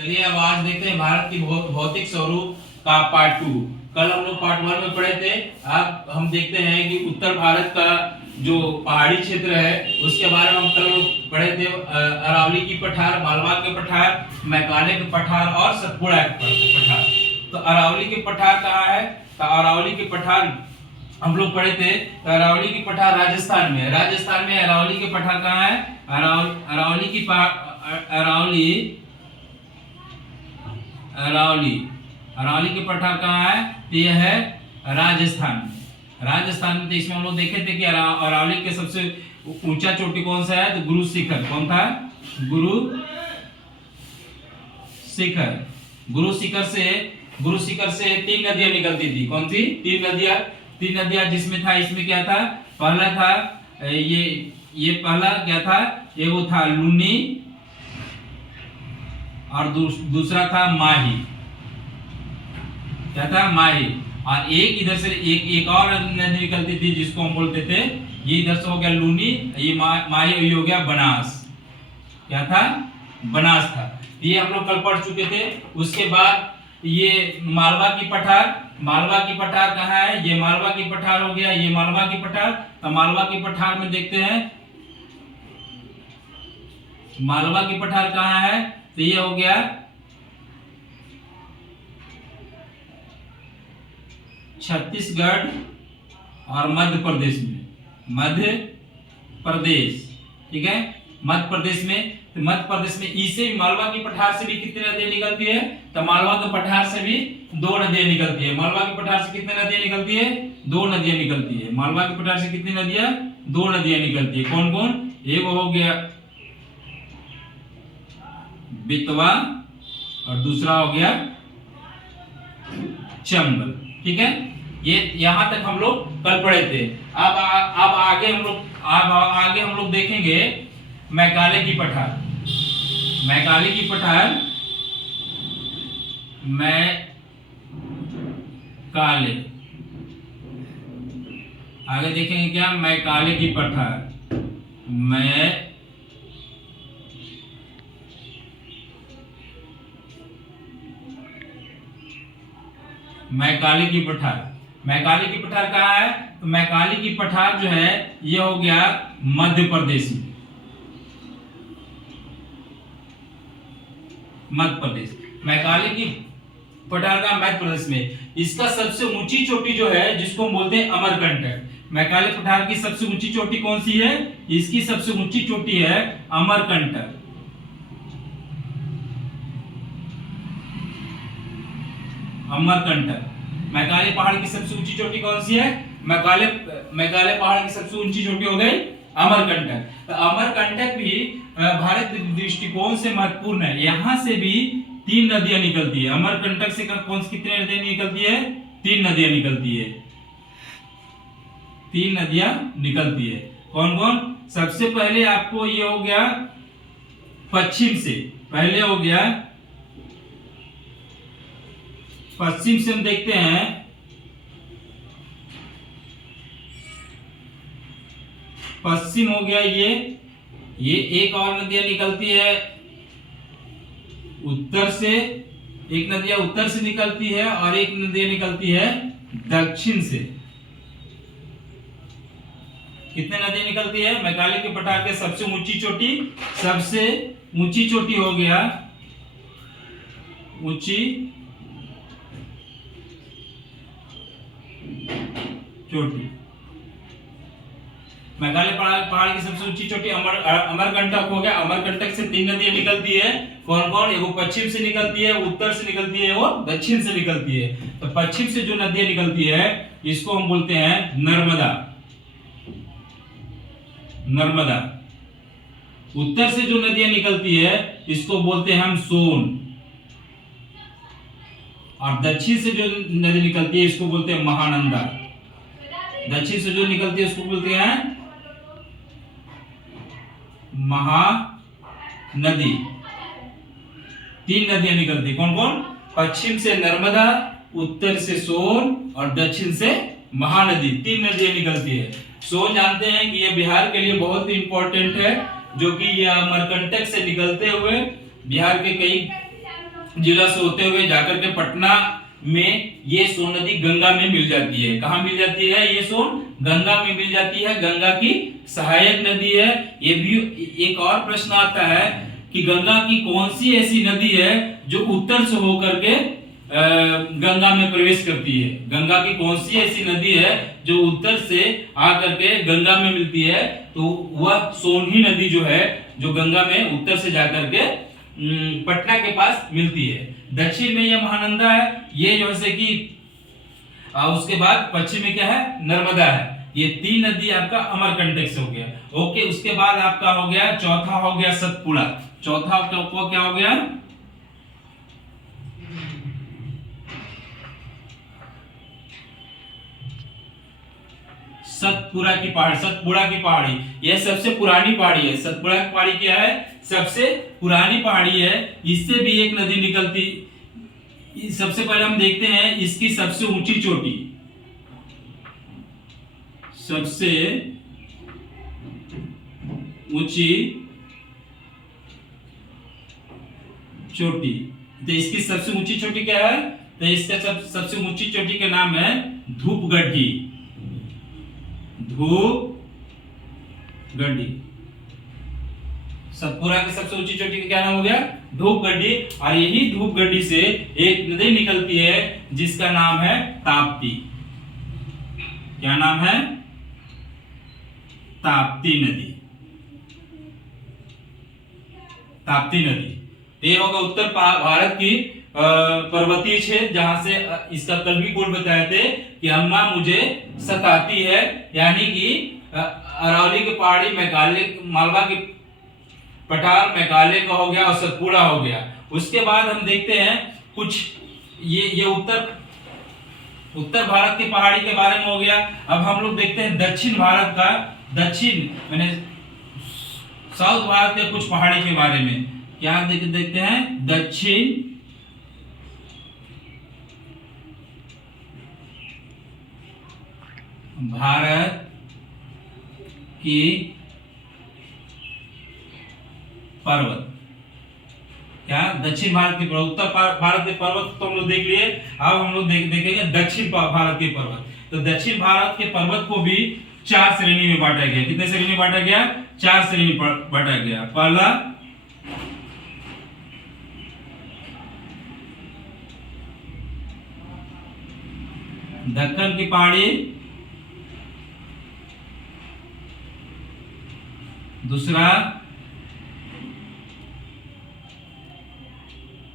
चलिए अब आज देखते हैं भारत की भौतिक स्वरूप का पार्ट 2। कल हम लोग पार्ट 1 में पढ़े थे। अब हम देखते हैं कि उत्तर भारत का जो पहाड़ी क्षेत्र है उसके बारे में हम कल लोग पढ़े थे। अरावली की पठार, मालवा के पठार, मैकाले के पठार और सतपुड़ा के पठार। तो अरावली के पठार कहाँ है? तो अरावली के पठार हम लोग पढ़े थे। तो अरावली की पठार राजस्थान में है। राजस्थान में अरावली के पठार कहाँ है? अरावली के पठार कहाँ है? तो यह है राजस्थान में। राजस्थान में तो इसमें हम लोग देखे थे कि अरावली के सबसे ऊंचा चोटी कौन सा है? तो गुरु शिखर। कौन था? गुरु शिखर से 3 नदियां निकलती थी। कौन सी? 3 नदियां जिसमें था, इसमें क्या था? पहला था ये पहला क्या था? ये वो था लूनी और दूसरा था माही। क्या था? माही। और एक इधर से एक और नदी निकलती थी जिसको हम बोलते थे, ये इधर से हो गया लूनी, ये माही, ये हो गया बनास। क्या था? बनास था। ये हम लोग कल पढ़ चुके थे। उसके बाद ये मालवा की पठार कहाँ है? ये मालवा की पठार हो गया, ये मालवा की पठार। तो मालवा की पठार में देखते हैं, मालवा की पठार कहाँ है? तो ये हो गया छत्तीसगढ़ और मध्य प्रदेश में। मध्य प्रदेश, ठीक है, मध्य प्रदेश में। तो मध्य प्रदेश में इसे मालवा की पठार से भी कितनी नदियां निकलती है? तो मालवा के पठार से भी 2 नदियां निकलती है। मालवा की पठार से कितनी नदियां निकलती है? 2 नदियां निकलती है। मालवा की पठार से कितनी नदियां? 2 नदियां निकलती है। कौन कौन? एक हो गया बेतवा और दूसरा हो गया चंबल। ठीक है, ये यहां तक हम लोग कल पढ़े थे। अब आगे हम लोग देखेंगे मैकाले की पठार। मैकाले आगे देखेंगे क्या? मैकाले की पठार। मैकाले की पठार कहाँ है? तो मैकाले की पठार जो है ये हो गया मध्य प्रदेश में। मैकाले की पठार का मध्य प्रदेश में। इसका सबसे ऊंची चोटी जो है जिसको हम बोलते हैं अमरकंटक। मैकाले पठार की सबसे ऊंची चोटी कौन सी है? इसकी सबसे ऊंची चोटी है अमरकंटक। मैकाले पहाड़ की सबसे ऊंची चोटी कौन सी है? मैकाले पहाड़ की सबसे ऊंची चोटी हो गई अमरकंटक। तो अमरकंटक भी भारत दृष्टिकोण से महत्वपूर्ण है। यहां से भी 3 नदियां निकलती है। अमरकंटक से कितनी नदियां निकलती है? 3 नदियां निकलती है। 3 नदियां निकलती है। कौन कौन? सबसे पहले आपको ये हो गया पश्चिम से। पहले हो गया पश्चिम से, हम देखते हैं पश्चिम हो गया ये एक और नदियां निकलती है उत्तर से। एक नदियां उत्तर से निकलती है और एक नदियां निकलती है दक्षिण से। कितने नदियां निकलती है? मैकाले के पठार के सबसे ऊंची चोटी हो गया ऊंची चोटी। मैकाले पहाड़ की सबसे ऊंची चोटी अमरकंटक हो गया। अमरकंटक से 3 नदियां निकलती है। कौन कौन? वो पश्चिम से निकलती है, उत्तर से निकलती है और दक्षिण से निकलती है। तो पश्चिम से जो नदियां निकलती है इसको हम बोलते हैं नर्मदा। उत्तर से जो नदियां निकलती है इसको बोलते हैं हम सोन। और दक्षिण से जो नदी निकलती है इसको बोलते हैं महानंदा। दक्षिण से जो निकलती है उसको बोलते हैं महानदी। 3 नदियां निकलती। कौन कौन? पश्चिम से नर्मदा, उत्तर से सोन और दक्षिण से महानदी। 3 नदियां निकलती है। सोन जानते हैं कि यह बिहार के लिए बहुत ही इंपॉर्टेंट है, जो कि यह अमरकंटक से निकलते हुए बिहार के कई जिला से होते हुए जाकर के पटना में ये सोन नदी गंगा में मिल जाती है। कहाँ मिल जाती है ये सोन? गंगा में मिल जाती है। गंगा की सहायक नदी है। ये भी एक और प्रश्न आता है कि गंगा की कौन सी ऐसी नदी है जो उत्तर से होकर के गंगा में प्रवेश करती है? गंगा की कौन सी ऐसी नदी है जो उत्तर से आकर के गंगा में मिलती है? तो वह सोन ही नदी जो है, जो गंगा में उत्तर से जाकर के पटना के पास मिलती है। दक्षिण में यह महानंदा है, ये जो है कि उसके बाद पश्चिम में क्या है? नर्मदा है। ये तीन नदी आपका अमरकंटक से हो गया। ओके, उसके बाद आपका हो गया, चौथा हो गया सतपुड़ा। चौथा आपका क्या हो गया? सतपुड़ा की पहाड़ी। सतपुड़ा की पहाड़ी यह सबसे पुरानी पहाड़ी है। सतपुड़ा की पहाड़ी क्या है? सबसे पुरानी पहाड़ी है। इससे भी एक नदी निकलती। सबसे पहले हम देखते हैं इसकी सबसे ऊंची चोटी। सबसे ऊंची चोटी, तो इसकी सबसे ऊंची चोटी क्या है? तो इसका सबसे ऊंची चोटी का नाम है धूपगढ़ी। धूपगढ़ी। सतपुड़ा की सबसे ऊंची चोटी का क्या नाम हो गया? धूपगढ़ी। और यही धूपगढ़ी से एक नदी निकलती है जिसका नाम है ताप्ती। क्या नाम है? ताप्ती नदी। ताप्ती नदी। ये होगा उत्तर भारत की पर्वतीय क्षेत्र, जहां से इसका कल भी कोड बताए थे कि अम्मा मुझे सताती है, यानी कि अरवली की पहाड़ी, मेघालय, मालवा की पठार मेघालय का हो गया और सतपुड़ा हो गया। उसके बाद हम देखते हैं कुछ ये उत्तर भारत की पहाड़ी के बारे में हो गया। अब हम लोग देखते हैं दक्षिण भारत का, दक्षिण मैंने साउथ भारत के कुछ पहाड़ी के बारे में। क्या देखते हैं? दक्षिण भारत की पर्वत। क्या? दक्षिण भारत के पर्वत। उत्तर भारत के पर्वत तो हम लोग देख लिए। अब हम लोग देखेंगे दक्षिण भारत के पर्वत। तो दक्षिण भारत के पर्वत को भी 4 श्रेणी में बांटा गया। कितने श्रेणी में बांटा गया? 4 श्रेणी में बांटा गया। पहला दक्कन की पहाड़ी, दूसरा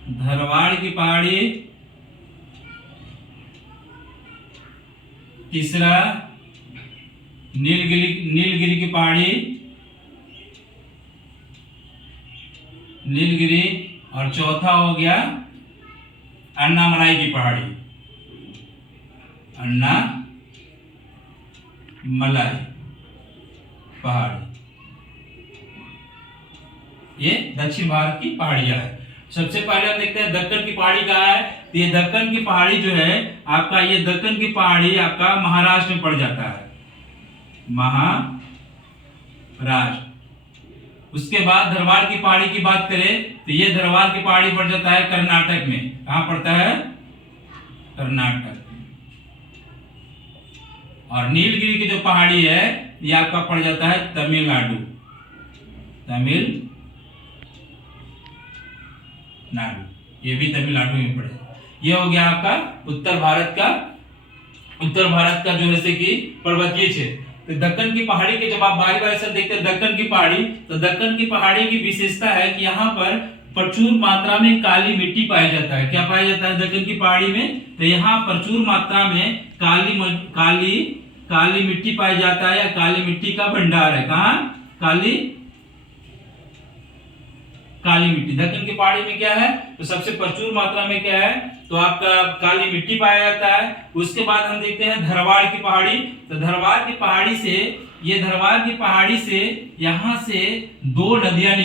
धरवाड़ की पहाड़ी, तीसरा नीलगिरी की पहाड़ी, नीलगिरी, और चौथा हो गया अन्नामलाई की पहाड़ी। अन्नामलाई पहाड़ी, ये दक्षिण भारत की पहाड़ियां है। सबसे पहले हम देखते हैं दक्कन की पहाड़ी कहाँ है। तो ये दक्कन की पहाड़ी जो है आपका, ये दक्कन की पहाड़ी आपका महाराष्ट्र में पड़ जाता है। महाराष्ट्र। उसके बाद धरवाड़ की पहाड़ी की बात करें तो ये धरवाड़ की पहाड़ी पड़ जाता है कर्नाटक में। कहाँ पड़ता है? कर्नाटक। और नीलगिरी की जो पहाड़ी है ये आपका पड़ जाता है तमिलनाडु। ये भी तमिलनाडु में पड़ेगा। ये हो गया आपका उत्तर भारत का जो है कि पर्वतीय क्षेत्र। तो दक्कन की पहाड़ी के जब आप बारी बारी से देखते हैं दक्कन की पहाड़ी, तो दक्कन की पहाड़ी की विशेषता है कि यहाँ पर प्रचुर मात्रा में काली मिट्टी पाया जाता है। क्या पाया जाता है दक्कन की पहाड़ी में? तो यहाँ प्रचुर मात्रा में काली मिट्टी पाया जाता है, या काली मिट्टी का भंडार है। कहाँ? काली मिट्टी। दक्कन की पहाड़ी में क्या है? तो सबसे प्रचुर मात्रा में क्या है? तो आपका काली मिट्टी पाया जाता है। उसके बाद हम देखते हैं धरवाड़ की पहाड़ी। तो धरवाड़ की पहाड़ी से यहाँ से दो नदियां,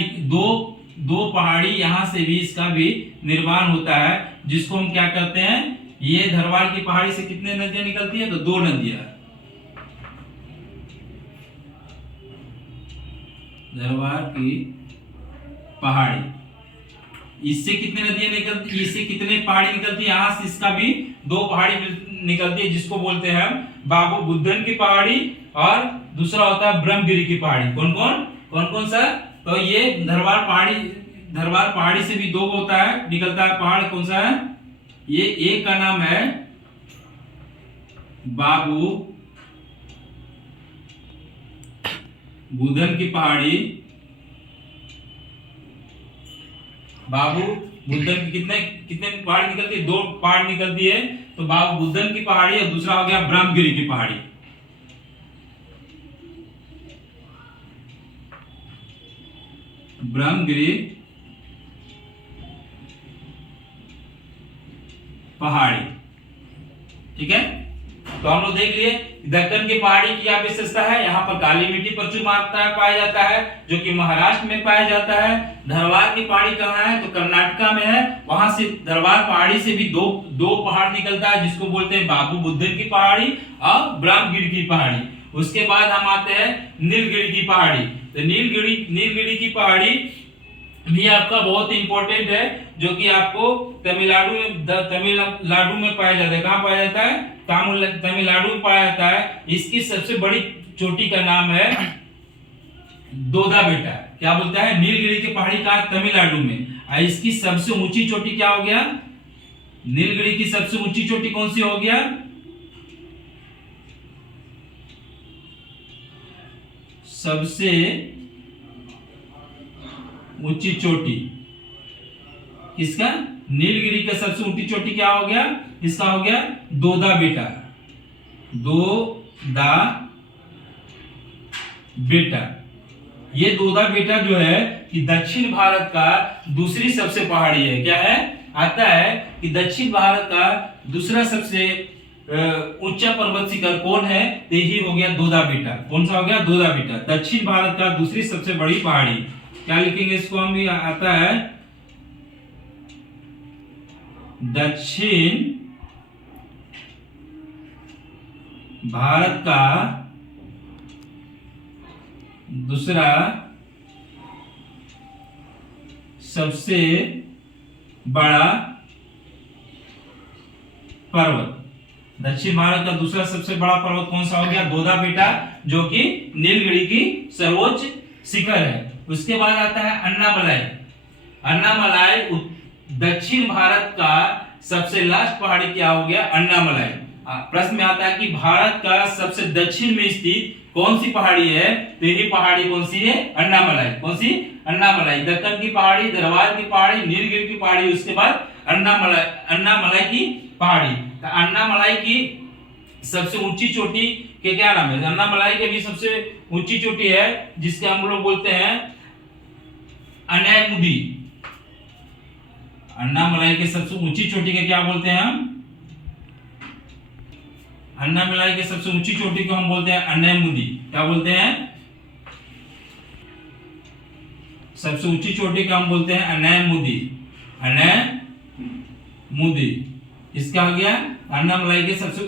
दो पहाड़ी यहाँ से भी इसका भी निर्माण होता है, जिसको हम क्या करते हैं? ये धरवाड़ की पहाड़ी से कितने नदियां निकलती है? तो 2 नदियां। धरवाड़ की पहाड़ी इससे कितने नदियां निकलती, इससे कितने पहाड़ी निकलती है, यहाँ से इसका भी 2 पहाड़ी निकलती है, जिसको बोलते हैं हम बाबू बुदन की पहाड़ी और दूसरा होता है ब्रह्मगिरी की पहाड़ी। कौन कौन सा? तो ये धरवार पहाड़ी से भी 2 होता है, निकलता है पहाड़। कौन सा है? ये एक का नाम है बाबू बुदन की पहाड़ी। बाबू बुदन की कितने पहाड़ निकलती है? 2 पहाड़ निकलती है। तो बाबू बुदन की पहाड़ी और दूसरा हो गया ब्रह्मगिरी की पहाड़ी। ब्रह्मगिरी पहाड़ी, ठीक है। तो हम लोग देख लिए दक्कन की पहाड़ी की क्या विशेषता है। यहाँ पर काली मिट्टी प्रचुर मात्रा में पाया जाता है, जो कि महाराष्ट्र में पाया जाता है। धरवार की पहाड़ी कहाँ है? तो कर्नाटका में है। वहां से धरवार पहाड़ी से भी दो पहाड़ निकलता है, जिसको बोलते हैं बाबू बुदन की पहाड़ी और ब्रह्मगिरी की पहाड़ी। उसके बाद हम आते हैं नीलगिरी की पहाड़ी। तो नीलगिरी की पहाड़ी भी आपका बहुत इंपॉर्टेंट है, जो कि आपको तमिलनाडु में पाया जाता है। कहाँ पाया जाता है? तमिलनाडु में पाया जाता है। इसकी सबसे बड़ी चोटी का नाम है दोदा बेटा। क्या बोलता है? नीलगिरी की पहाड़ी का तमिलनाडु में। और इसकी सबसे ऊंची चोटी क्या हो गया? नीलगिरी की सबसे ऊंची चोटी कौन सी हो गया? सबसे ऊंची चोटी किसका? नीलगिरी का सबसे ऊंची चोटी क्या हो गया? इसका हो गया दोदा बेटा। दोदा बेटा। ये दोदा बेटा जो है कि दक्षिण भारत का दूसरी सबसे पहाड़ी है। क्या है? आता है कि दक्षिण भारत का दूसरा सबसे ऊंचा पर्वत शिखर कौन है? यही हो गया दोदा बेटा। कौन सा हो गया? दोदा बेटा। दक्षिण भारत का दूसरी सबसे बड़ी पहाड़ी। क्या लिखेंगे इसको हम? भी आता है दक्षिण भारत का दूसरा सबसे बड़ा पर्वत। दक्षिण भारत का दूसरा सबसे बड़ा पर्वत कौन सा हो गया? दोदा बेटा, जो कि नीलगिरी की सर्वोच्च शिखर है। उसके बाद आता है अन्नामलाई। अन्नामलाई दक्षिण भारत का सबसे लास्ट पहाड़ी क्या हो गया? अन्नामलाई। प्रश्न में आता है कि भारत का सबसे दक्षिण में स्थित कौन सी पहाड़ी है? तो ये पहाड़ी कौन सी है? अन्नामलाई। कौन सी? अन्नामलाई। दक्कन की पहाड़ी, धरवार की पहाड़ी, नीलगिरी की पहाड़ी, उसके बाद अन्नामलाई की पहाड़ी। तो अन्नामलाई की सबसे ऊंची चोटी के क्या नाम है? अन्नामलाई के भी सबसे ऊंची चोटी है, जिसके हम लोग बोलते हैं अनैमुदी। अन्नामलाई के सबसे ऊंची चोटी के क्या बोलते हैं हम? अन्नामलाई के सबसे ऊंची चोटी को हम बोलते हैं अनैमुदी। क्या बोलते हैं? सबसे ऊंची चोटी को हम बोलते हैं अनैमुदी। अनैमुदी इसका हो गया अन्नामलाई के सबसे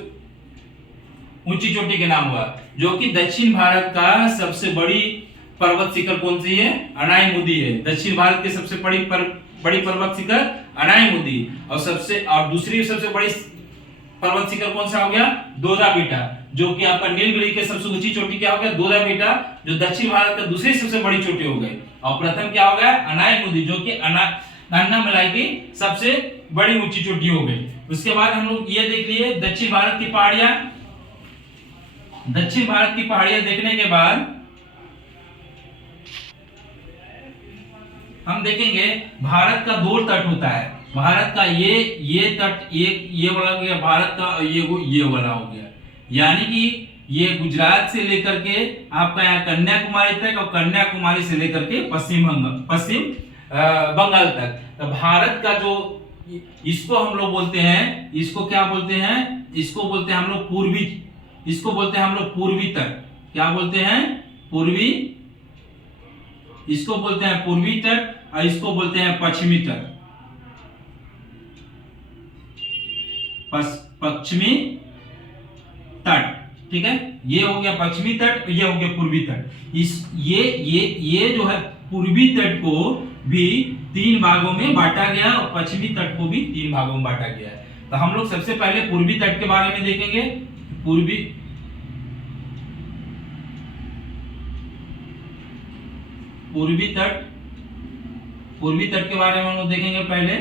ऊंची चोटी के नाम हुआ, जो कि दक्षिण भारत का सबसे बड़ी पर्वत शिखर कौन सी है? अनायमुदी है। दक्षिण भारत की सबसे बड़ी पर्वत शिखर अनायमुदी। और दूसरी सबसे बड़ी पर्वत शिखर कौन सा हो गया? दोदा बेटा, जो कि आपका नीलगिरी के सबसे ऊंची चोटी क्या हो गया? दोदा बेटा, जो दक्षिण भारत का दूसरी सबसे बड़ी चोटी हो गई। और प्रथम क्या हो गया? अनायमुदी, जो कि अन्नामलाई की सबसे बड़ी ऊंची चोटी हो गई। उसके बाद हम लोग ये देख लिए दक्षिण भारत की पहाड़ियां। दक्षिण भारत की पहाड़ियां देखने के बाद हम देखेंगे भारत का 2 तट होता है। भारत का ये तट, ये वाला हो गया भारत का, ये वाला हो गया। यानी कि ये गुजरात से लेकर के आपका यहाँ कन्याकुमारी तक, और कन्याकुमारी से लेकर के पश्चिम बंगाल तक। तो भारत का जो इसको हम लोग बोलते हैं, इसको क्या बोलते हैं? इसको बोलते हैं हम लोग पूर्वी, इसको बोलते हैं हम लोग पूर्वी तट। क्या बोलते हैं? पूर्वी। इसको बोलते हैं पूर्वी तट, और इसको बोलते हैं पश्चिमी तट। पश्चिमी तट, ठीक है। ये हो गया पश्चिमी तट, ये हो गया पूर्वी तट। ये जो है पूर्वी तट को भी 3 भागों में बांटा गया और पश्चिमी तट को भी 3 भागों में बांटा गया है। तो हम लोग सबसे पहले पूर्वी तट के बारे में देखेंगे। पूर्वी तट के बारे में हम लोग देखेंगे। पहले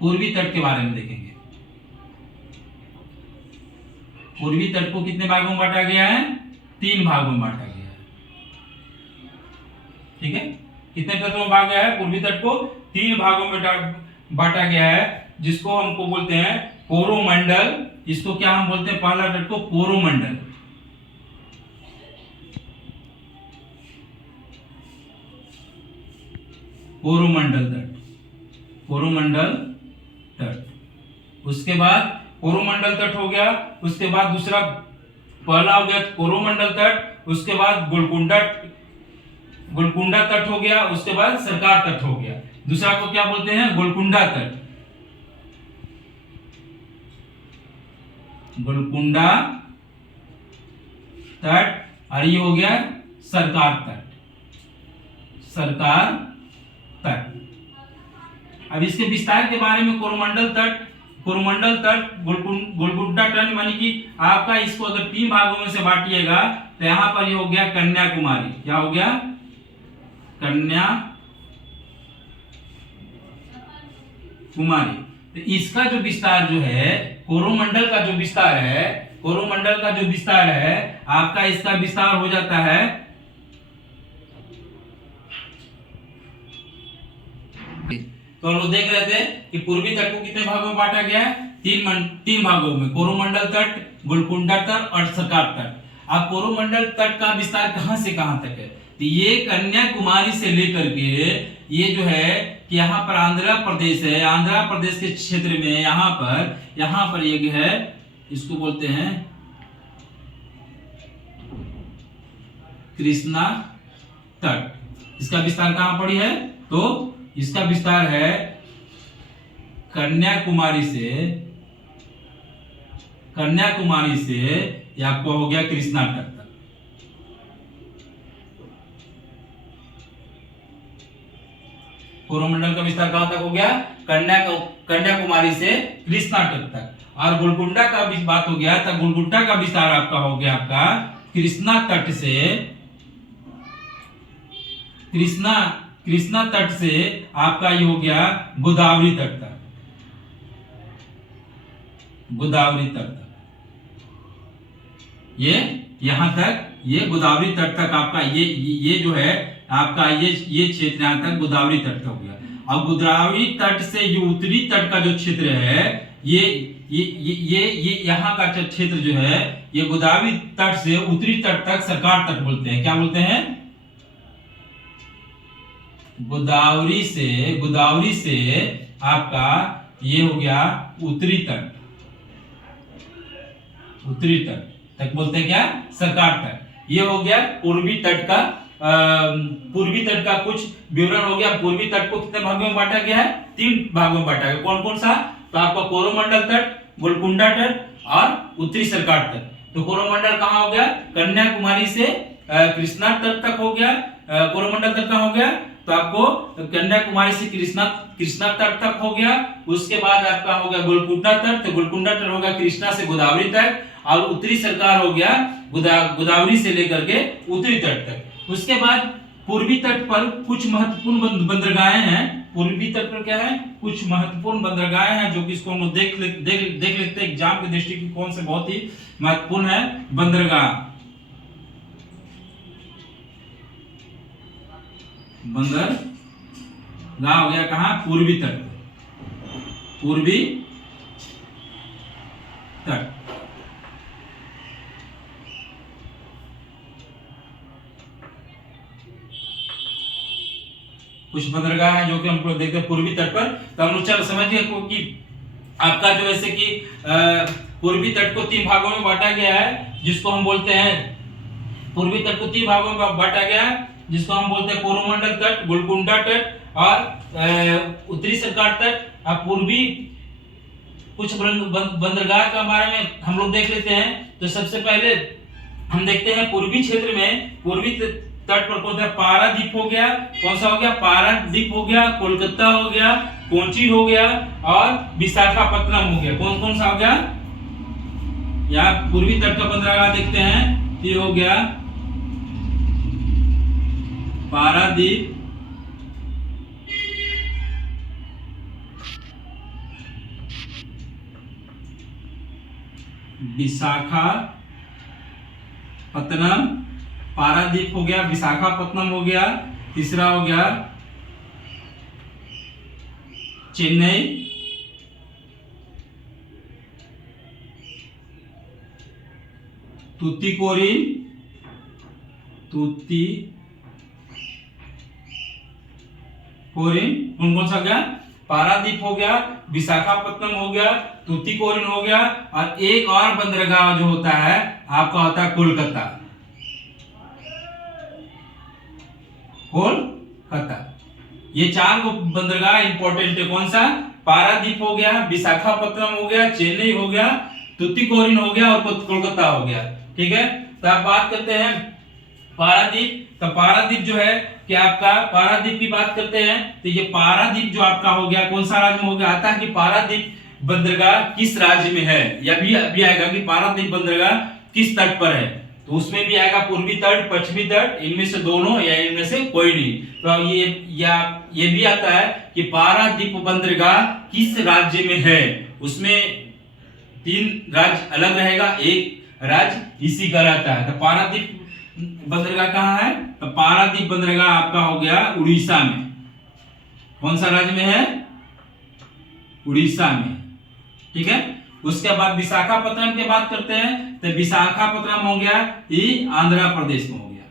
पूर्वी तट के बारे में देखेंगे। पूर्वी तट को कितने भागों में बांटा गया है? 3 भागों में बांटा गया है। ठीक है, कितने तत्वों में बांटा गया है? पूर्वी तट को 3 भागों में बांटा गया है, जिसको हमको बोलते हैं कोरोमंडल। इसको क्या हम बोलते हैं? पहला तट को कोरोमंडल। कोरोमंडल तट। उसके बाद कोरोमंडल तट हो गया। उसके बाद दूसरा पहला हो गया कोरोमंडल तट। उसके बाद गोलकुंडा तट हो गया। उसके बाद सरकार तट हो गया। दूसरा को क्या बोलते हैं? गोलकुंडा तट। गोलकुंडा तट। और ये हो गया सरकार तट। अब इसके विस्तार के बारे में कोरोमंडल तट, गोलकुंडा तट, मानी कि आपका इसको अगर 3 भागों में से बांटिएगा तो यहां पर ये हो गया कन्याकुमारी। क्या हो गया? कन्याकुमारी। तो इसका जो विस्तार जो है, कोरोमंडल का जो विस्तार है आपका, इसका विस्तार हो जाता है तो हम लोग देख रहे थे कि पूर्वी तट को कितने भागों में बांटा गया है? 3 भागों में, कोरोमंडल तट, गोलकुंडा तट और सरकार तट। अब कोरोमंडल तट का विस्तार कहां से कहां तक है? तो ये कन्याकुमारी से लेकर के ये जो है कि यहाँ पर आंध्र प्रदेश है। आंध्र प्रदेश के क्षेत्र में यहाँ पर ये है, इसको बोलते हैं कृष्णा तट। इसका विस्तार कहां पड़ी है? तो इसका विस्तार है कन्याकुमारी से ये आपको हो गया कृष्णा तट तक। कोरोमंडल का विस्तार कहां तक हो गया? कन्याकुमारी से कृष्णा तट तक। और गोलकुंडा का भी बात हो गया, तो गोलकुंडा का विस्तार आपका हो गया आपका कृष्णा तट से आपका ये हो गया गोदावरी तट तक। ये यहां तक, ये गोदावरी तट तक आपका ये जो है आपका ये क्षेत्र यहां तक गोदावरी तट हो गया। अब गोदावरी तट से ये उत्तरी तट का जो क्षेत्र है, ये यहाँ का क्षेत्र जो है, ये गोदावरी तट से उत्तरी तट तक सरकार तट बोलते हैं। क्या बोलते हैं? गोदावरी से आपका ये हो गया उत्तरी तट तक बोलते हैं क्या? सरकार तट। ये हो गया पूर्वी तट का कुछ विवरण हो गया। पूर्वी तट को कितने भागों में बांटा गया है? 3 भागों में बांटा गया। कौन कौन सा? तो आपका कोरोमंडल तट, गोलकुंडा तट और उत्तरी सरकार तट। तो कोरोमंडल कहाँ हो गया? कन्याकुमारी से कृष्णा तट तक हो गया। कोरोमंडल तट कहाँ हो गया? तो आपको कन्याकुमारी से कृष्णा तट तक हो गया। उसके बाद आपका हो गया गोलकुंडा तट, तो गोलकुंडा तट हो गया कृष्णा से गोदावरी तक। और उत्तरी सरकार हो गया गोदावरी से लेकर के उत्तरी तट तक। उसके बाद पूर्वी तट पर कुछ महत्वपूर्ण बंदरगाहें हैं। पूर्वी तट पर क्या है? कुछ महत्वपूर्ण बंदरगाहें हैं, जो कि इसको हम देख लेते हैं एग्जाम के दृष्टिकोण से बहुत ही महत्वपूर्ण है। बंदरगाह हो गया कहां? पूर्वी तट कुछ बंदरगाह है जो कि हम लोग देखते हैं पूर्वी तट पर। तो हम लोग चल समझिए कि आपका जो ऐसे कि पूर्वी तट को 3 भागों में बांटा गया है, जिसको हम बोलते हैं पूर्वी तट को 3 भागों में बांटा गया है, जिसको हम बोलते हैं कोरोमंडल तट, गोलकुंडा तट और उत्तरी सरकार तट। अब पूर्वी कुछ बंदरगाह के बारे में हम लोग देख लेते हैं। तो सबसे पहले हम देखते हैं पूर्वी क्षेत्र में, पूर्वी तट पर कौन सा, पारादीप हो गया, कौन सा हो गया, पारादीप हो गया, कोलकाता हो गया, कोची हो गया और विशाखापत्तनम हो गया। कौन कौन सा हो गया, यहाँ पूर्वी तट का बंदरगाह देखते हैं, ये हो गया पारादीप, विशाखापत्तनम, पारादीप हो गया, विशाखापत्तनम हो गया, तीसरा हो गया चेन्नई, तूतीकोरिन, कौन कौन सा हो गया, पारादीप हो गया, विशाखापत्तनम हो गया, तूतीकोरिन हो गया और एक और बंदरगाह जो होता है आपका होता है कोलकाता। ये चार को बंदरगाह इंपॉर्टेंट है। कौन सा, पारादीप हो गया, विशाखापत्तनम हो गया, चेन्नई हो गया, तूतीकोरिन हो गया और कोलकाता हो गया। ठीक है, तो आप बात करते हैं पारादीप। तो पारादीप जो है कि आपका, पारादीप की बात करते हैं तो ये पारादीप जो आपका हो गया कौन सा राज्य में हो गया, आता है कि पारादीप बंदरगाह किस राज्य में है, या भी आएगा कि पारादीप बंदरगाह किस तट पर है। तो उसमें भी आएगा पूर्वी तट, पश्चिमी तट, इनमें से दोनों या इनमें से कोई नहीं। तो ये भी आता है कि पारादीप बंदरगाह किस राज्य में है। उसमें 3 राज्य अलग रहेगा, एक राज्य इसी का रहता है। तो पारादीप बंदरगाह कहाँ है, तो पारादीप बंदरगाह आपका हो गया उड़ीसा में। कौन सा राज्य में है, उड़ीसा में। ठीक है, उसके बाद विशाखापत्तनम की बात करते हैं तो विशाखापत्तनम हो गया ये आंध्र प्रदेश में हो गया।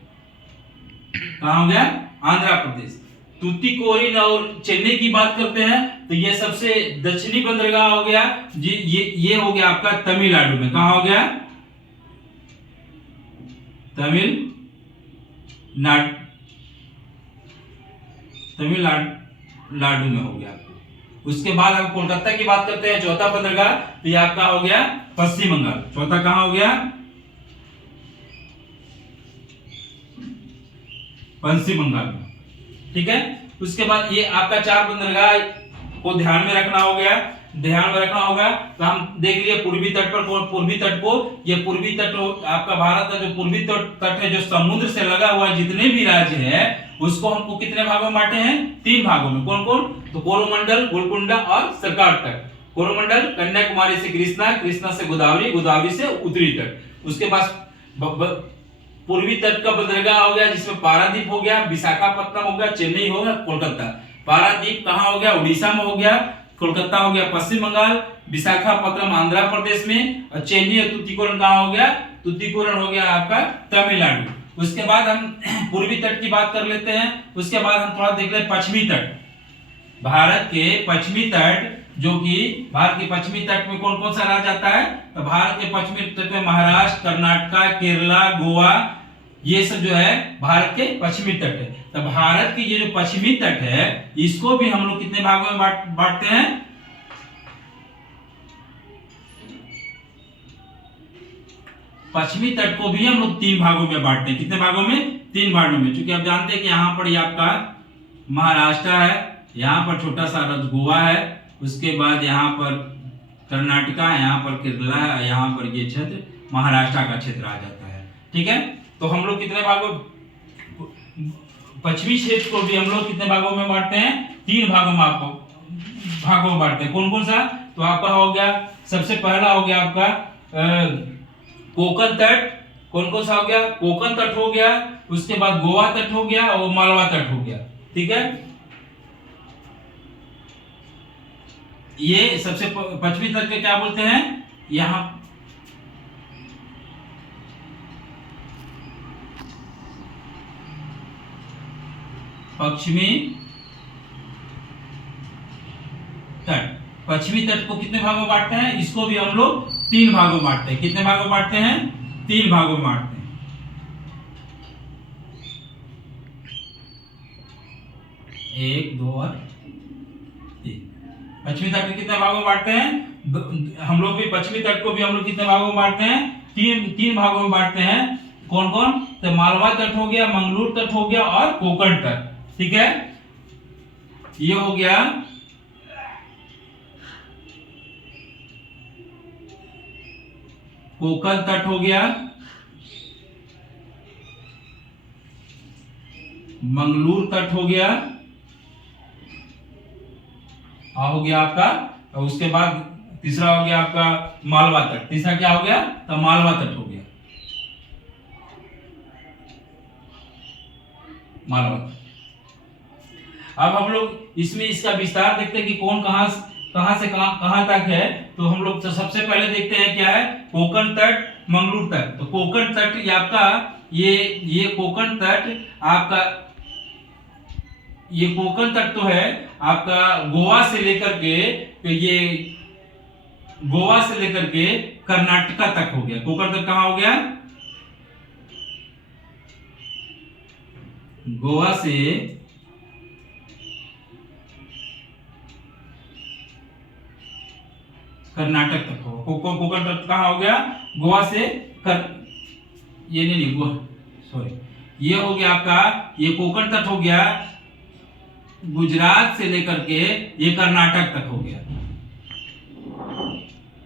कहाँ हो गया, आंध्र प्रदेश। तूतीकोरिन और चेन्नई की बात करते हैं तो ये सबसे दक्षिणी बंदरगाह हो गया जी, ये हो गया आपका तमिलनाडु में। कहाँ हो गया, तमिलनाडु में हो गया। उसके बाद हम कोलकाता की बात करते हैं, चौथा बंदरगाह, तो ये आपका हो गया पश्चिम बंगाल। चौथा कहां हो गया, पश्चिम बंगाल में। ठीक है, उसके बाद ये आपका 4 बंदरगाह को ध्यान में रखना हो गया, ध्यान में रखना होगा। तो हम देख लिए पूर्वी तट पर, पूर्वी तट को, ये पूर्वी तट आपका भारत का जो पूर्वी तट है जो समुद्र से लगा हुआ जितने भी राज्य है उसको हमको कितने भागों में बांटे हैं, 3 भागों में। कौन कौन, तो कोरोमंडल, गोलकुंडा और सरकार तट। कोरोमंडल कन्याकुमारी से कृष्णा, कृष्णा से गोदावरी, गोदावरी से उत्तरी तट। उसके बाद पूर्वी तट का बंदरगाह हो गया जिसमें पारादीप हो गया, विशाखापत्तनम हो गया, चेन्नई हो गया, कोलकाता। पारादीप कहाँ हो गया, उड़ीसा में हो गया, कोलकाता हो गया पश्चिम बंगाल, विशाखापत्तनम आंध्र प्रदेश में और चेन्नई और तूतीकोरिन कहाँ हो गया, तूतीकोरिन हो गया आपका तमिलनाडु। उसके बाद हम पूर्वी तट की बात कर लेते हैं। उसके बाद हम थोड़ा देख ले पश्चिमी तट, भारत के पश्चिमी तट, जो कि भारत के पश्चिमी तट में कौन कौन सा राज्य आता है, तो भारत के पश्चिमी तट में महाराष्ट्र, कर्नाटक, केरला, गोवा, ये सब जो है भारत के पश्चिमी तट है। तो भारत के ये जो पश्चिमी तट है इसको भी हम लोग कितने भागों में बांटते हैं, पश्चिमी तट को भी हम लोग 3 भागों में बांटते हैं। कितने भागों में, 3 भागों में। क्योंकि आप जानते हैं कि यहाँ पर ये आपका महाराष्ट्र है, यहाँ पर छोटा सा राज्य गोवा है, उसके बाद यहाँ पर कर्नाटका है, यहाँ पर केरला है, यहाँ पर ये क्षेत्र महाराष्ट्र का क्षेत्र आ जाता है। ठीक है, तो हम लोग कितने भागों, पश्चिमी क्षेत्र को भी हम लोग कितने भागों में बांटते हैं, 3 भागों में बांटते हैं। कौन कौन सा, तो आपका हो गया सबसे पहला हो गया आपका कोंकण तट। कौन कौन सा हो गया, कोंकण तट हो गया, उसके बाद गोवा तट हो गया और मालवा तट हो गया। ठीक है, ये सबसे पश्चिमी तट के क्या बोलते हैं, यहां पश्चिमी तट। पश्चिमी तट को कितने भागों में बांटते हैं, इसको भी हम लोग 3 भागों में बांटते हैं। कितने भागों में बांटते हैं, 3 भागों में बांटते हैं। 1, 2 और 3। पश्चिमी तट को कितने भागों में बांटते हैं, हम लोग भी पश्चिमी तट को भी हम लोग कितने भागों में बांटते हैं, 3 भागों में बांटते हैं। कौन कौन, तो मालवा तट हो गया, मंगलूर तट हो गया और कोकण तट। ठीक है, ये हो गया कोकण तट हो गया, मंगलूर तट हो गया, हो गया आपका, और उसके बाद तीसरा हो गया आपका मालवा तट। तीसरा क्या हो गया, तो मालवा तट हो गया, मालवा तट। अब हम लोग इसमें इसका विस्तार देखते हैं कि कौन कहां से कहां तक है। तो हम लोग तो सबसे पहले देखते हैं क्या है, कोकण तट, मंगलूर तट। तो कोकण तट ये आपका, ये कोकण तट आपका, ये कोकण तट तो है आपका गोवा से लेकर के, तो ये गोवा से लेकर के कर्नाटका तक हो गया। कोकण तट कहां हो गया, गोवा से कर्नाटक तक हो। कोकण तट कहां हो गया, गोवा से ये नहीं गोवा, सॉरी, ये हो गया आपका, ये कोकण तट हो गया गुजरात से लेकर के ये कर्नाटक तक हो गया।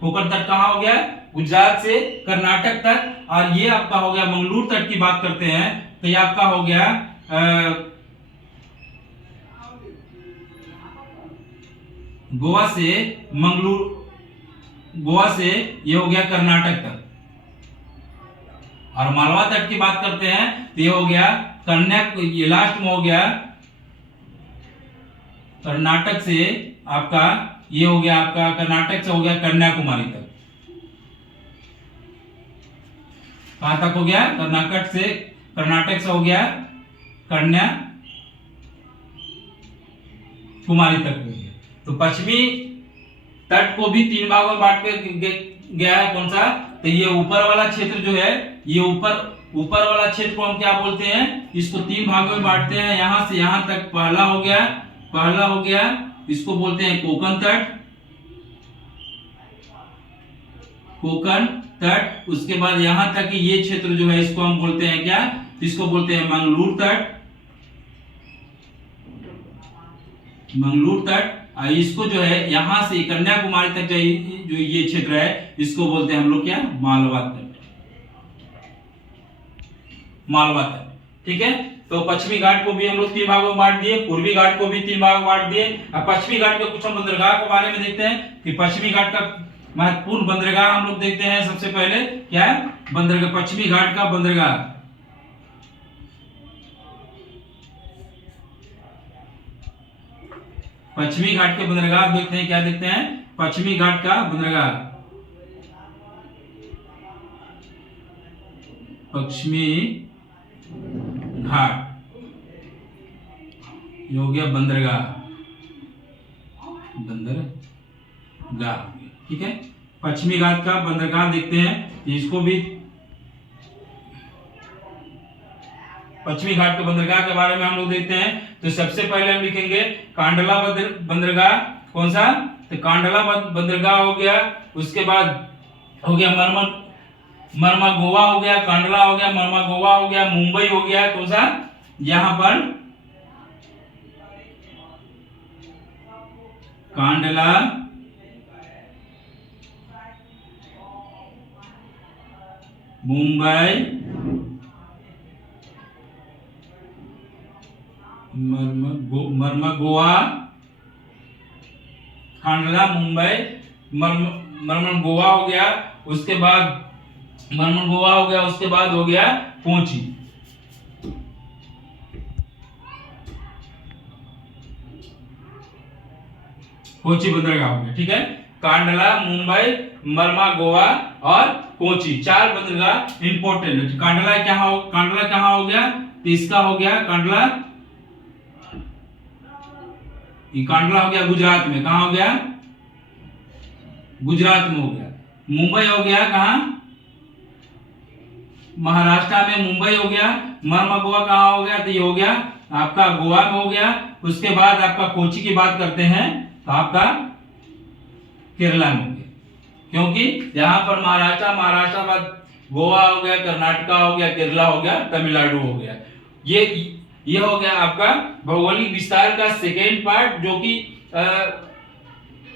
कोकण तट कहां हो गया, गुजरात से कर्नाटक तक। और ये आपका हो गया मंगलूर तट की बात करते हैं तो ये आपका हो गया गोवा से मंगलूर, गोवा से ये हो गया कर्नाटक तक। और मालवा तट की बात करते हैं तो ये हो गया ये लास्ट में हो गया कर्नाटक से आपका, ये हो गया आपका कर्नाटक से हो गया कन्याकुमारी तक। कहां तक हो गया, कर्नाटक से हो गया कन्याकुमारी तक हो गया। तो पश्चिमी तट को भी 3 भागों में बांट के गया है। कौन सा, तो ये ऊपर वाला क्षेत्र जो है, ये ऊपर वाला क्षेत्र को हम क्या बोलते हैं, इसको 3 भागों में बांटते हैं। यहां से यहां तक पहला हो गया, इसको बोलते हैं कोकण तट। उसके बाद यहां तक ये क्षेत्र जो है इसको हम बोलते हैं क्या, इसको बोलते हैं मंगलूर तट। और इसको जो है यहां से कन्याकुमारी तक जो ये क्षेत्र है इसको बोलते हैं हम लोग क्या, मालवा तट। ठीक है, तो पश्चिमी घाट को भी हम लोग 3 भागों में बांट दिए, पूर्वी घाट को भी 3 भागों में बांट दिए। अब पश्चिमी घाट के कुछ हम बंदरगाह के बारे में देखते हैं कि पश्चिमी घाट का महत्वपूर्ण बंदरगाह हम लोग देखते हैं। सबसे पहले क्या है, बंदरगाह, पश्चिमी घाट का बंदरगाह, पश्चिमी घाट के बंदरगाह देखते हैं। क्या देखते हैं, पश्चिमी घाट का बंदरगाह, पश्चिमी घाट, ये हो गया बंदरगाह। ठीक है, पश्चिमी घाट का बंदरगाह देखते हैं, इसको भी पश्चिमी घाट के बंदरगाह के बारे में हम लोग देखते हैं। तो सबसे पहले हम लिखेंगे कांडला बंदरगाह। कौन सा, तो कांडला बंदरगाह हो गया। उसके बाद हो गया मरमा गोवा हो गया, कांडला हो गया, मरमा गोवा हो गया, मुंबई हो गया। कौन सा, यहां पर कांडला, मुंबई, मरमा गोवा, कांडला, मुंबई, मरमन गोवा हो गया। उसके बाद मरमन गोवा हो गया, उसके बाद हो गया कोची। कोची बंदरगाह हो गया। ठीक है, कांडला, मुंबई, मरमा गोवा और कोची, 4 बंदरगाह इंपोर्टेंट है। कांडला कहां हो गया, तो इसका हो गया कांडला, ये कांडला हो गया गुजरात में। कहां हो गया, गुजरात में हो गया। मुंबई हो गया कहां, महाराष्ट्र में मुंबई हो गया। मरमा गोवा कहां हो गया, तो ये हो गया आपका गोवा में हो गया। उसके बाद आपका कोची की बात करते हैं तो आपका केरला में हो गया, क्योंकि यहां पर महाराष्ट्र बाद गोवा हो गया, कर्नाटका हो गया, केरला हो गया, तमिलनाडु हो गया। ये हो गया आपका भौगोलिक विस्तार का सेकेंड पार्ट, जो कि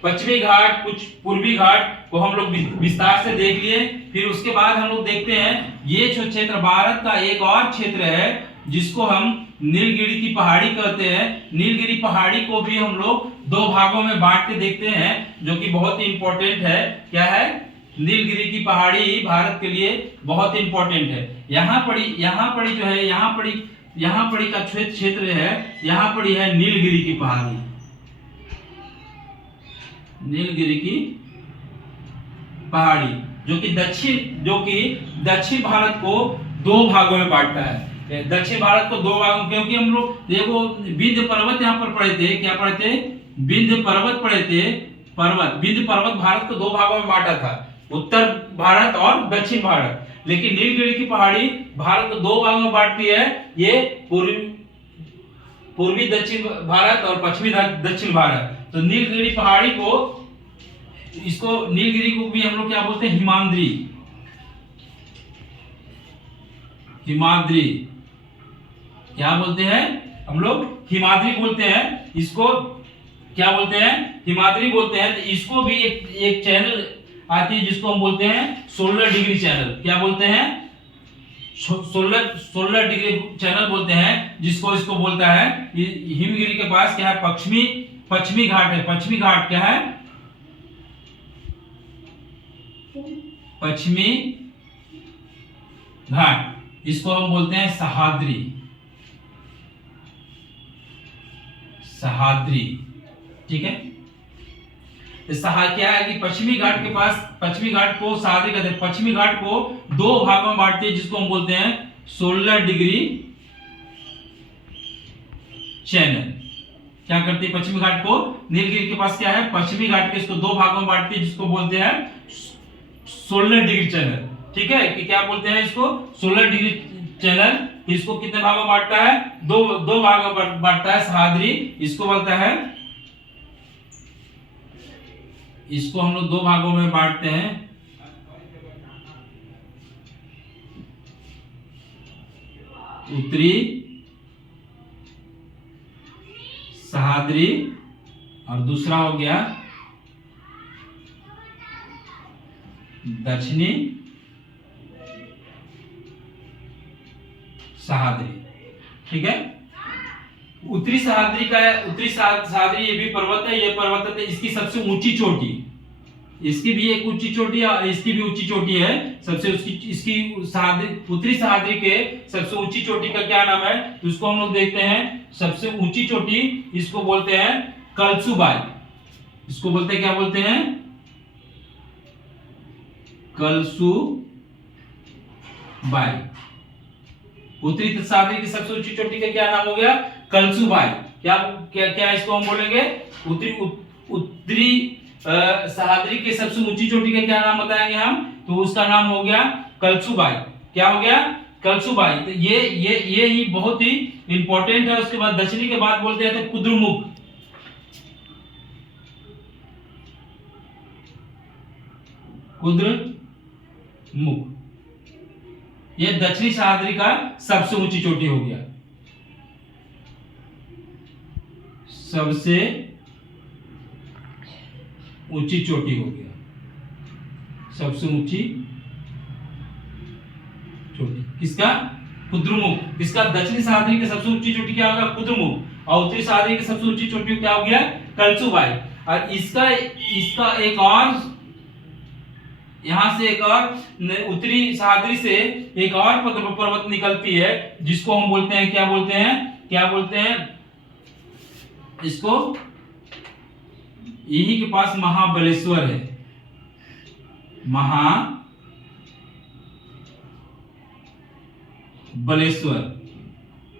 पश्चिमी घाट, कुछ पूर्वी घाट को हम लोग विस्तार से देख लिए। फिर उसके बाद हम लोग देखते हैं ये जो क्षेत्र भारत का एक और क्षेत्र है जिसको हम नीलगिरी की पहाड़ी कहते हैं। नीलगिरी पहाड़ी को भी हम लोग दो भागों में बांट के देखते हैं, जो कि बहुत ही इंपॉर्टेंट है। क्या है? नीलगिरी की पहाड़ी भारत के लिए बहुत इंपॉर्टेंट है। यहाँ पड़ी जो है, यहाँ पड़ी का क्षेत्र है, यहाँ पड़ी है नीलगिरी की पहाड़ी, नीलगिरी की पहाड़ी, जो कि दक्षिण भारत को दो भागों में बांटता है। दक्षिण भारत को दो भागों, क्योंकि हम लोग देखो विंध्य पर्वत यहाँ पर पढ़े थे। क्या पढ़े थे? विंध्य पर्वत पढ़े थे। विंध्य पर्वत भारत को दो भागों में बांटा था, उत्तर भारत और दक्षिण भारत। लेकिन नीलगिरी की पहाड़ी भारत को दो भागों में बांटती है। ये पूर्वी दक्षिण भारत और पश्चिमी दक्षिण भारत। तो नीलगिरी पहाड़ी को, नीलगिरी को भी हम लोग क्या बोलते हैं? हिमाद्री। क्या बोलते हैं हम लोग? हिमाद्री बोलते हैं। इसको क्या बोलते हैं? हिमाद्री बोलते हैं। तो इसको भी एक चैनल आती है जिसको हम बोलते हैं 16 डिग्री चैनल। क्या बोलते हैं? 16 डिग्री चैनल बोलते हैं, इसको बोलता है। हिमगिरी के पास क्या है? पश्चिमी घाट है। पश्चिमी घाट क्या है? पश्चिमी घाट, इसको हम बोलते हैं सह्याद्री। ठीक है? क्या है कि पश्चिमी घाट के पास, पश्चिमी घाट को सह्याद्री कहते हैं। पश्चिमी घाट को दो भागों में बांटते हैं, जिसको हम बोलते हैं 16 डिग्री चैनल। क्या करती है पश्चिमी घाट को? नीलगिरी के पास क्या है? पश्चिमी घाट के इसको दो भागों में बांटती है, जिसको बोलते हैं 16 डिग्री चैनल। ठीक है? कि क्या बोलते हैं इसको? 16 डिग्री चैनल। इसको कितने भागों में बांटता है? दो भागों में बांटता है सह्याद्री। इसको बोलता है, इसको हम लोग दो भागों में बांटते हैं, उत्तरी सह्याद्री और दूसरा हो गया दक्षिणी सह्याद्री। ठीक है? उत्तरी सह्याद्री ये भी पर्वत है। ये पर्वत है, इसकी सबसे ऊंची चोटी, इसकी भी एक ऊंची चोटी और इसकी भी ऊंची चोटी है। सबसे इसकी उत्तरी सह्याद्री के सबसे ऊंची चोटी का क्या नाम है? तो इसको हम लोग देखते हैं। सबसे ऊंची चोटी इसको बोलते हैं कलसुबाई। इसको बोलते हैं, क्या बोलते हैं? कलसुबाई। उत्तरी सह्याद्री की सबसे ऊंची चोटी का क्या नाम हो गया? कलसुबाई। क्या इसको हम बोलेंगे? उत्तरी सह्याद्री के सबसे ऊंची चोटी का क्या नाम बताएंगे हम? तो उसका नाम हो गया कलसुबाई। क्या हो गया? कलसुबाई। तो ये ही बहुत ही इंपॉर्टेंट है। उसके बाद दक्षिणी के बाद बोलते हैं तो कुद्रुमुख। ये दक्षिणी सह्याद्री का सबसे ऊंची चोटी हो गया, सबसे ऊंची चोटी हो गया, सबसे ऊंची चोटी किसका? कुद्रुमुख। किसका? दक्षिणी सह्याद्री की सबसे ऊंची चोटी क्या होगा? कुद्रुमुख। और उत्तरी सह्याद्री की सबसे ऊंची चोटी क्या हो गया? कलसुबाई। और इसका एक और, यहां से एक और उत्तरी सह्याद्री से एक और पर्वत निकलती है, जिसको हम बोलते हैं, क्या बोलते हैं इसको? यही के पास महाबलेश्वर है। महाबलेश्वर।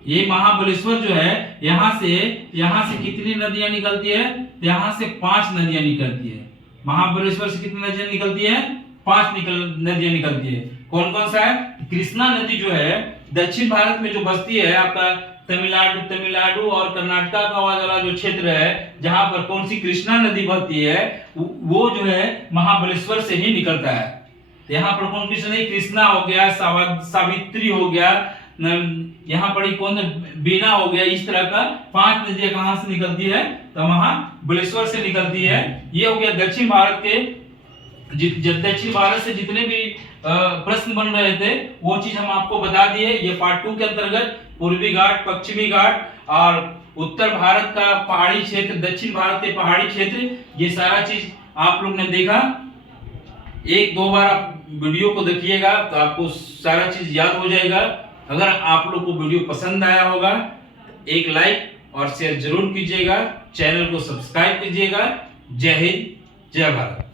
ये महाबलेश्वर जो है, यहां से कितनी नदियां निकलती है? यहां से 5 नदियां निकलती है। महाबलेश्वर से कितनी नदियां निकलती है? 5 नदियां निकलती है। कौन कौन सा है? कृष्णा नदी जो है दक्षिण भारत में जो बसती है, आपका तमिलनाडु और कर्नाटका का वाला जो क्षेत्र है, जहां पर कौन सी कृष्णा नदी बहती है, वो जो है महाबलेश्वर से ही निकलता है। तो यहाँ पर कौन कृष्ण नहीं, कृष्णा हो गया, सावित्री हो गया, यहाँ पर कौन बीना हो गया। इस तरह का 5 नदियां कहां से निकलती है, तो महाबलेश्वर से निकलती है। ये हो गया दक्षिण भारत के, दक्षिण भारत से जितने भी प्रश्न बन रहे थे वो चीज हम आपको बता दिए। ये पार्ट 2 के अंतर्गत पूर्वी घाट, पश्चिमी घाट और उत्तर भारत का पहाड़ी क्षेत्र, दक्षिण भारत के पहाड़ी क्षेत्र, ये सारा चीज आप लोग ने देखा। 1-2 बार आप वीडियो को देखिएगा तो आपको सारा चीज याद हो जाएगा। अगर आप लोग को वीडियो पसंद आया होगा, एक लाइक और शेयर जरूर कीजिएगा, चैनल को सब्सक्राइब कीजिएगा। जय हिंद, जय भारत।